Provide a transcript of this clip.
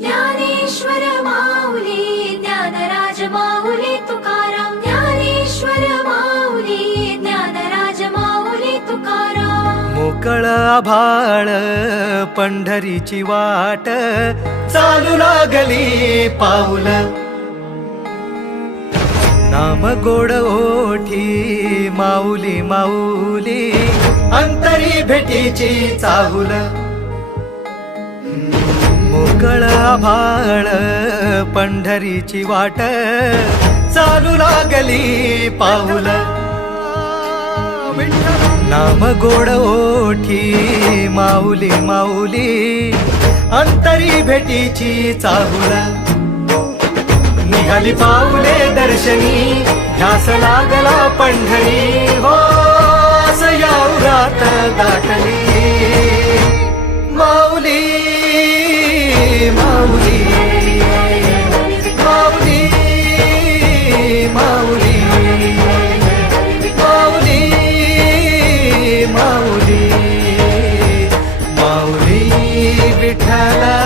ज्ञानेश्वर माऊली ज्ञानराज माऊली तुकाराम ज्ञानेश्वर माऊली ज्ञानराज माऊली तुकाराम मोकळ आभाळ पंढरीची वाट चालू लागली पाऊल नाम गोड ओठी माऊली माऊली अंतरी भेटीची चाहुल मोकळ आभाळ पंढरीची वाट चालू लागली पाऊल नाम गोड ओठी माऊली माऊली अंतरी भेटीची चाहुल निघाली पाऊले दर्शनी ध्यास लागला पंढरी हो याउरात दाटली माऊली माऊली माऊली माऊली माऊली माऊली माऊली विठ्ठला